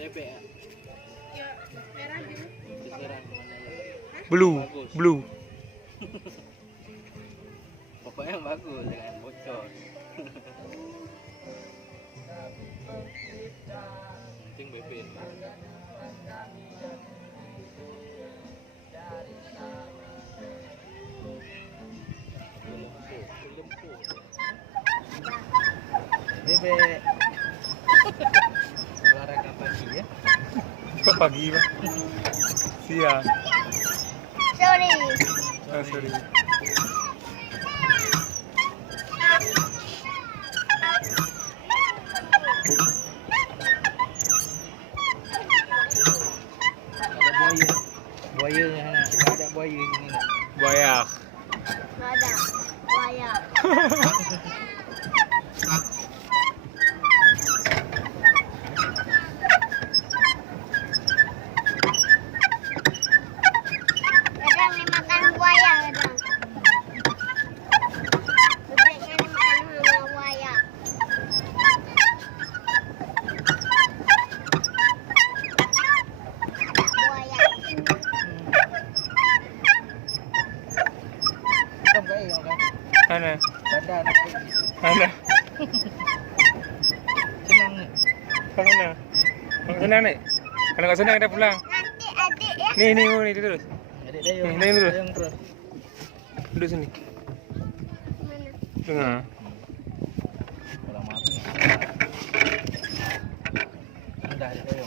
Bebek ya? Ya, merah biru. Terserah mana ya. Blue, Bagus. blue. Pokoknya yang bagus, jangan bocor. Penting bebek. Bebek. Olahraga pagi ya. Kok pagi, Pak? Siang. Sorry. Oh, sorry. Ada buaya. Buaya nak. Ada buaya sini nak. Buaya. Nggak ada. Buaya. Kadang dimakan buaya kadang. Bebeknya dimakan sama buaya. Ada buaya. Kamu kayak yang kan. Mana? Badan. Mana? Senang ni. Kau mana? Kau senang ni? Kalau kau senang, kita pulang. Nanti adik ya. Ni, ni terus. Adik dayung. Dayung terus. Dayung terus. Duduk sini. Mana? Tengah. Orang mati. Dah adik dayung.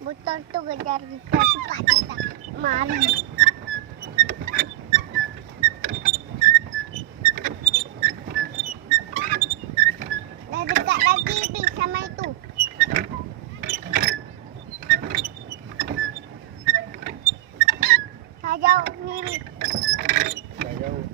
Botol tu kejar kita cepat kita. Mari. Dah dekat lagi Bi sama itu. Dah jauh ni Bi. Dah jauh.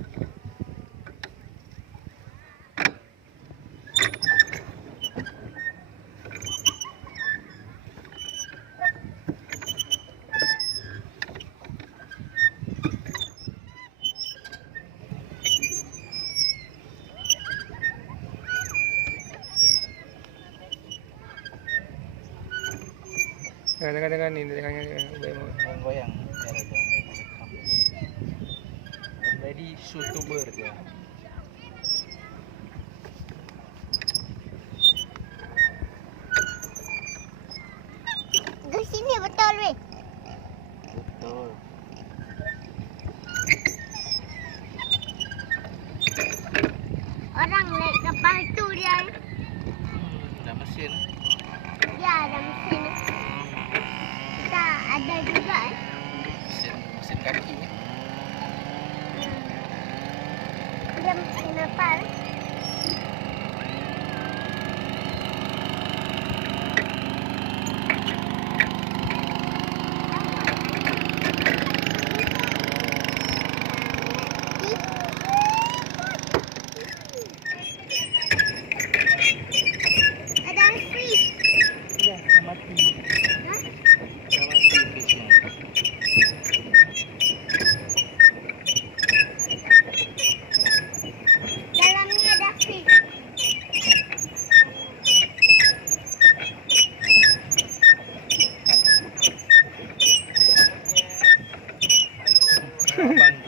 Jangan ni, jangan Goyang-goyang cara dia main rekam. Jadi YouTuber dia. Di sini betul Bi. Betul. Orang naik kapal tu dia. Dah mesin. Ya, ada mesin. Kita ada juga. Mesin kaki ni. Dia mesin apa? Ada fish. Ya, dah mati. Hah? Dah mati fishnya. Dalamnya ada fish. Abang